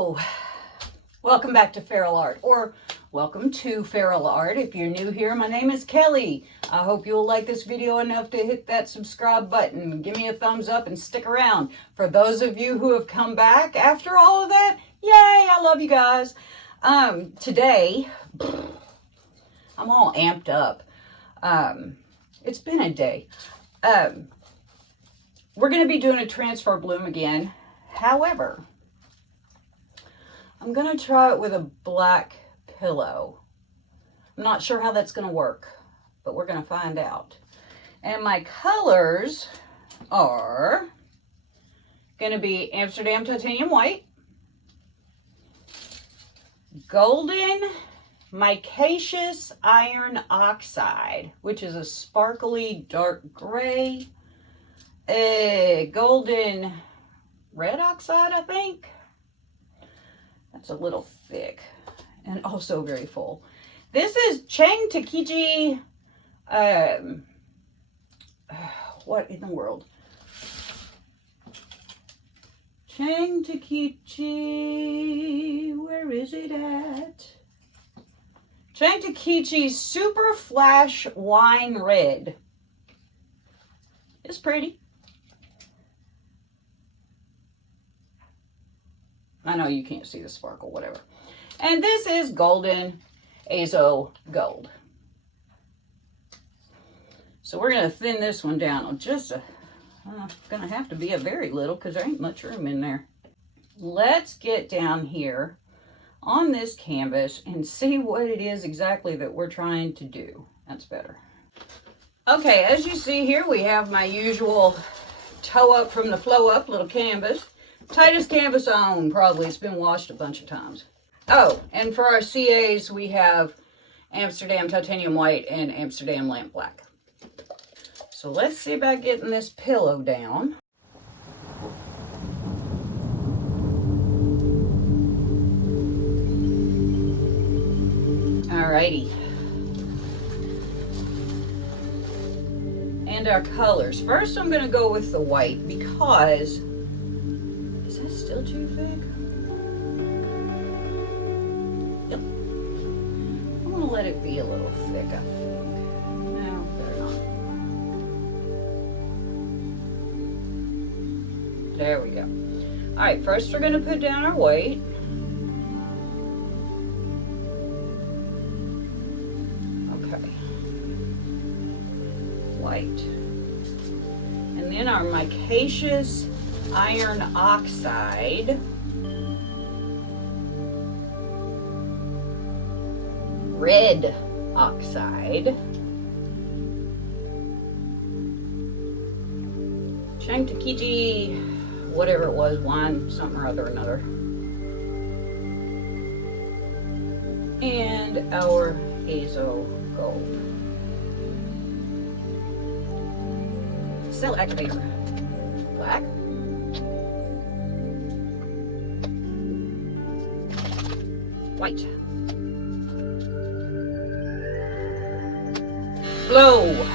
Hello, welcome back to feralart, or welcome to feralart. If you're new here, my name is Kelly. I hope you'll like this video enough to hit that subscribe button, give me a thumbs up, and stick around. For those of you who have come back after all of that, yay, I love you guys. Today, I'm all amped up. It's been a day. We're going to be doing a transfer bloom again. However, I'm going to try it with a black pillow. I'm not sure how that's going to work, but we're going to find out. And my colors are going to be Amsterdam Titanium White, Golden Micaceous Iron Oxide, which is a sparkly dark gray, golden red oxide, I think. That's a little thick and also very full. This is a.k.a. What in the world? a.k.a. Where is it at? a.k.a. Super Flash Wine Red. It's pretty. I know you can't see the sparkle, whatever. And this is Golden Azo Gold. So we're going to thin this one down just a, going to have to be a very little because there ain't much room in there. Let's get down here on this canvas and see what it is exactly that we're trying to do. That's better. Okay, as you see here, we have my usual toe up from the flow up little canvas. Tightest canvas I own, probably. It's been washed a bunch of times. Oh, and for our CAs, we have Amsterdam Titanium White and Amsterdam Lamp Black. So let's see about getting this pillow down. Alrighty. And our colors. First, I'm going to go with the white because... Is that still too thick? Yep. I'm going to let it be a little thick, I think. No, better not. There we go. Alright, first we're going to put down our white. Okay. White. And then our Micaceous Iron Oxide, red oxide, a.k.a. whatever it was, wine, something or other, another, and our Azo Gold. Cell activator, black. White. Blow.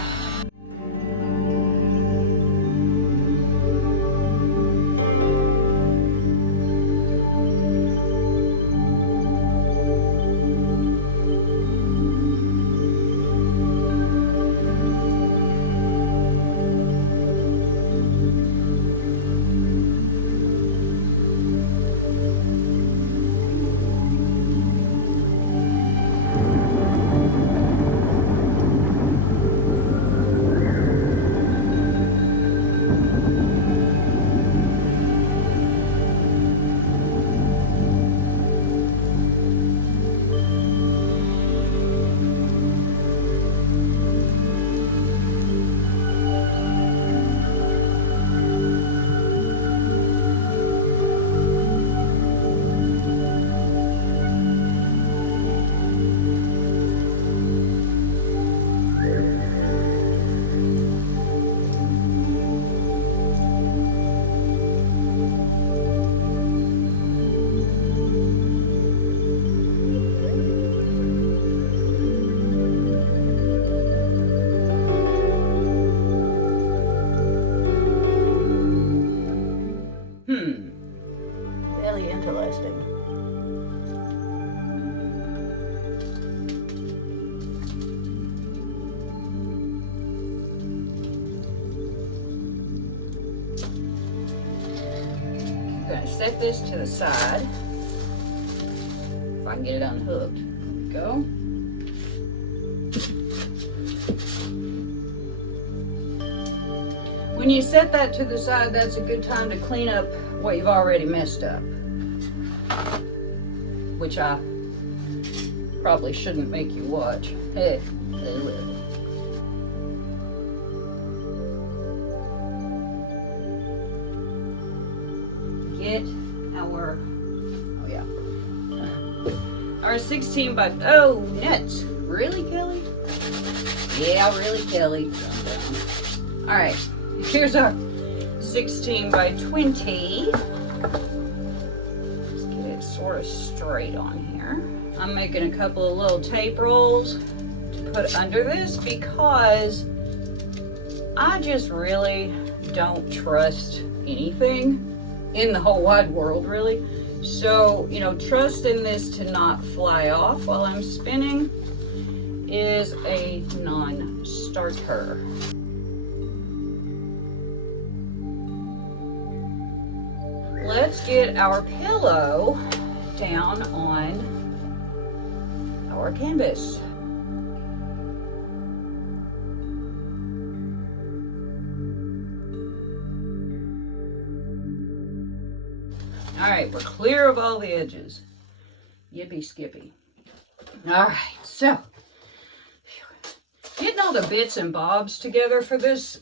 Very interesting. gonna set this to the side. If I can get it unhooked. There we go. When you set that to the side, that's a good time to clean up what you've already messed up. Which I probably shouldn't make you watch. Hey, get our, oh yeah, our 16 by, oh, nuts. Really, Kelly? Yeah, really, Kelly. All right, here's our 16 by 20. Let's get it sort of straight on here. I'm making a couple of little tape rolls to put under this because I just really don't trust anything in the whole wide world, really. So, you know, trusting this to not fly off while I'm spinning is a non-starter. Let's get our pillow down on our canvas. All right, we're clear of all the edges. Yippee skippy. All right, so getting all the bits and bobs together for this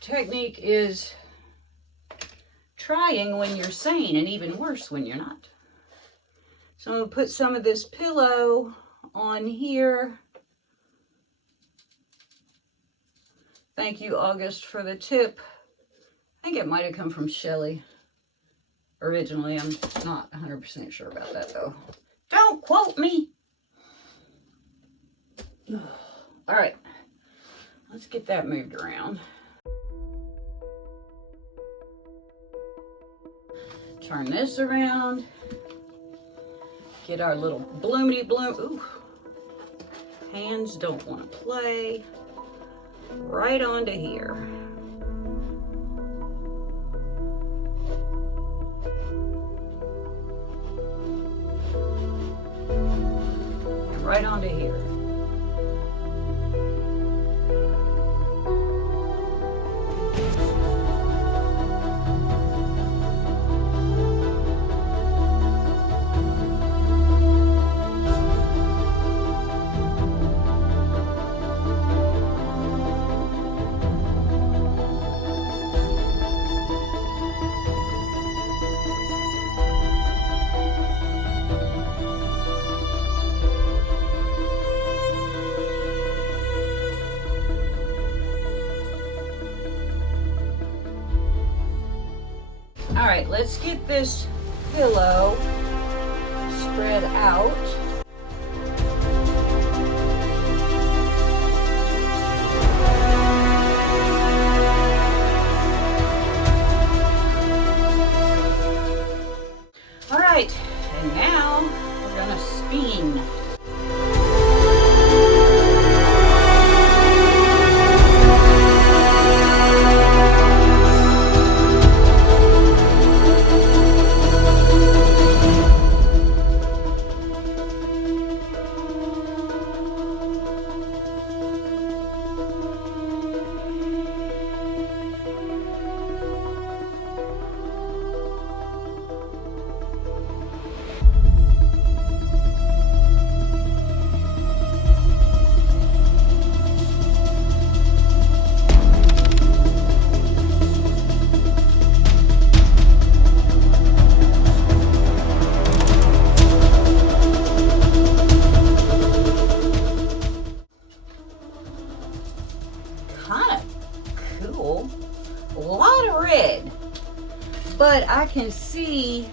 technique is trying when you're sane and even worse when you're not. So I'm going to put some of this pillow on here. Thank you, August, for the tip. I think it might have come from Shelly originally. I'm not 100% sure about that, though. Don't quote me. All right, let's get that moved around. Turn this around. Get our little bloomity bloom. Ooh, hands don't want to play. Right onto here. And right onto here. All right, let's get this pillow spread out. All right, and now we're gonna spin. Kind of cool. A lot of red. But I can see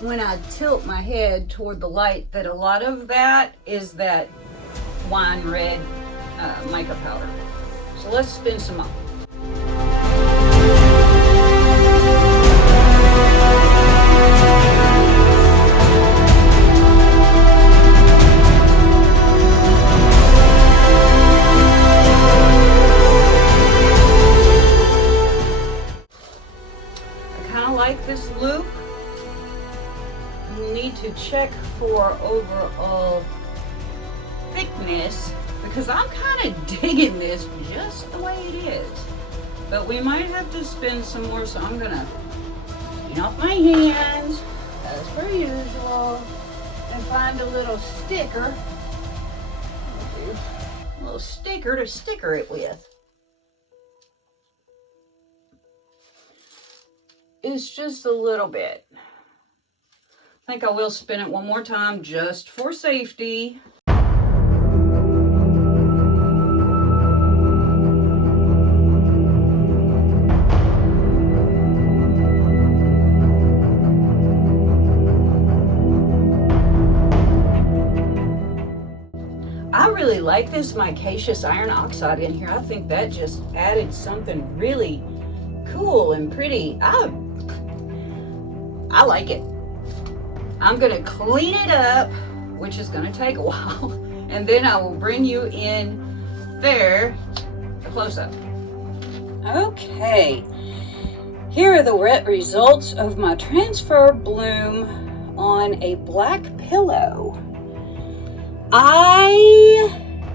when I tilt my head toward the light that a lot of that is that wine red mica powder. So let's spin some up. kind of like this loop. You need to check for overall thickness because I'm kind of digging this just the way it is. But we might have to spin some more, so I'm gonna clean off my hands as per usual and find a little sticker. A little sticker to sticker it with. It's just a little bit. I think I will spin it one more time just for safety. I really like this Micaceous iron oxide in here. I think that just added something really cool and pretty. I like it. I'm gonna clean it up, which is gonna take a while, and then I will bring you in there, a close-up. Okay, here are the results of my transfer bloom on a black pillow. I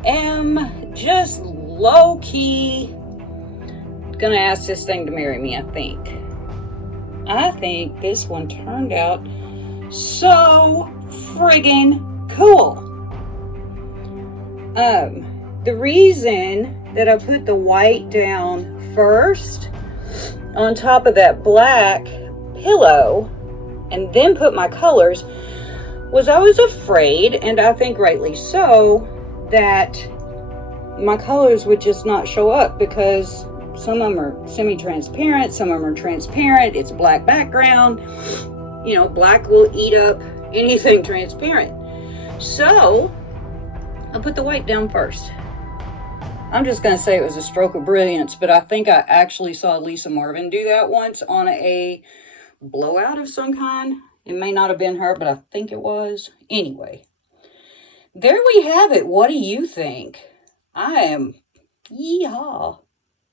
am just low-key gonna ask this thing to marry me, I think. I think this one turned out so friggin' cool. The reason that I put the white down first on top of that black pillow and then put my colors was I was afraid, and I think rightly so, that my colors would just not show up because some of them are semi-transparent, some of them are transparent, it's a black background. You know, black will eat up anything transparent. So, I put the white down first. I'm just going to say it was a stroke of brilliance, but I think I actually saw Lisa Marvin do that once on a blowout of some kind. It may not have been her, but I think it was. Anyway, there we have it. What do you think? I am yeehaw.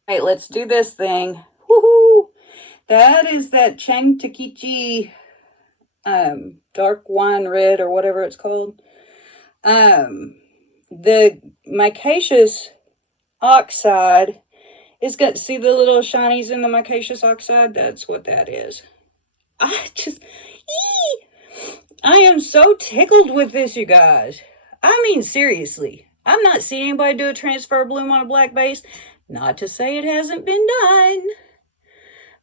All right, let's do this thing. Woohoo! That is that Chang Takichi dark wine red or whatever it's called. The Micaceous Oxide is got, see the little shinies in the Micaceous Oxide? That's what that is. I am so tickled with this, you guys. I mean, seriously. I'm not seeing anybody do a transfer bloom on a black base. Not to say it hasn't been done.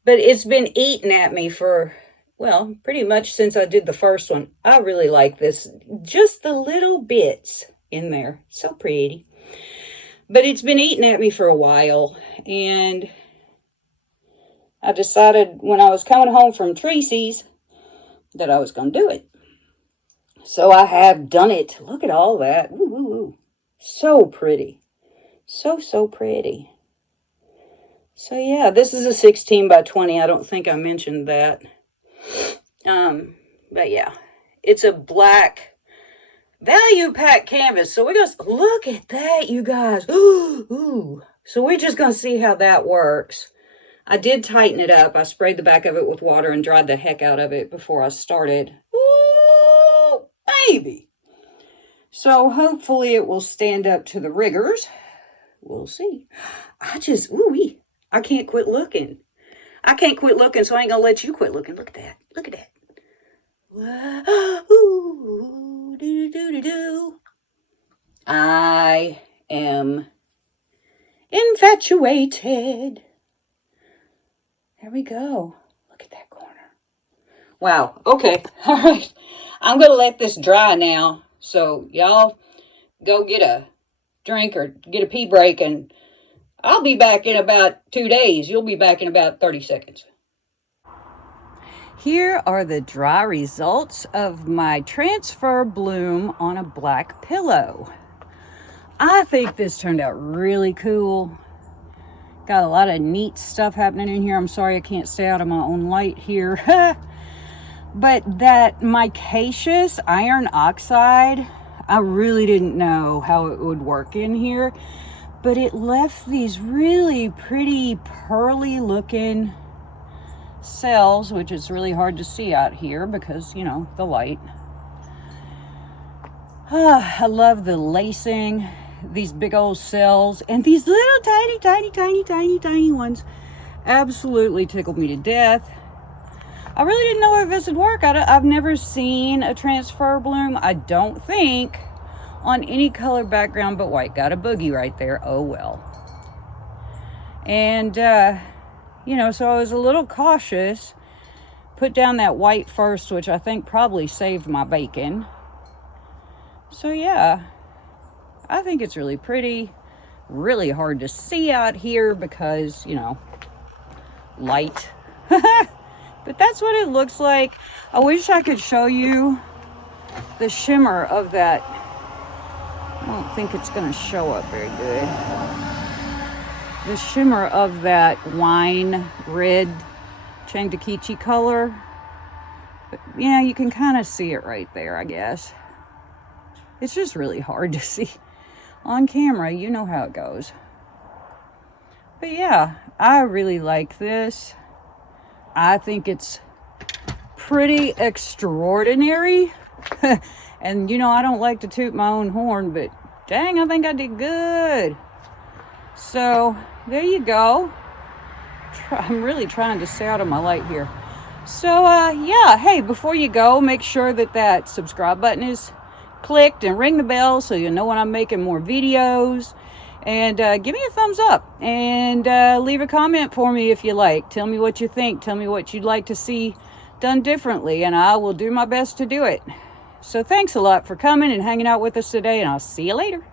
But it's been eating at me for, well, pretty much since I did the first one. I really like this. Just the little bits in there. So pretty. But it's been eating at me for a while. And I decided when I was coming home from Tracy's that I was going to do it. So I have done it. Look at all that. Woo, woo, woo. So pretty. So, so pretty. So yeah, this is a 16 by 20. I don't think I mentioned that. But yeah, it's a black value pack canvas. So we're going to look at that, you guys. Ooh. So we're just going to see how that works. I did tighten it up. I sprayed the back of it with water and dried the heck out of it before I started. Ooh, baby. So hopefully it will stand up to the rigors. We'll see. Ooh-wee. I can't quit looking. I can't quit looking, so I ain't gonna let you quit looking. Look at that. Look at that. Ooh, do-do-do-do-do. I am infatuated. There we go. Look at that corner. Wow. Okay. All right. I'm going to let this dry now. So y'all go get a drink or get a pee break, and I'll be back in about 2 days. You'll be back in about 30 seconds. Here are the dry results of my transfer bloom on a black pillow. I think this turned out really cool. Got a lot of neat stuff happening in here. I'm sorry I can't stay out of my own light here. But that Micaceous iron oxide, I really didn't know how it would work in here. But it left these really pretty pearly looking cells, which is really hard to see out here because, you know, the light. I love the lacing, these big old cells, and these little tiny ones absolutely tickled me to death. I really didn't know if this would work. I've never seen a transfer bloom, I don't think, on any color background but white. Got a boogie right there. Oh well. And, you know, so I was a little cautious. Put down that white first, which I think probably saved my bacon. So yeah, I think it's really pretty. Really hard to see out here because, you know, light. But that's what it looks like. I wish I could show you the shimmer of that. I don't think it's going to show up very good. The shimmer of that wine red Chandakichi color. But yeah, you can kind of see it right there, I guess. It's just really hard to see on camera. You know how it goes. But yeah, I really like this. I think it's pretty extraordinary. And you know, I don't like to toot my own horn, but dang, I think I did good. So there you go. I'm really trying to stay out of my light here. So yeah, hey, before you go, make sure that subscribe button is clicked and ring the bell so you'll know when I'm making more videos. And give me a thumbs up and leave a comment for me if you like. Tell me what you think. Tell me what you'd like to see done differently, and I will do my best to do it. So thanks a lot for coming and hanging out with us today, and I'll see you later.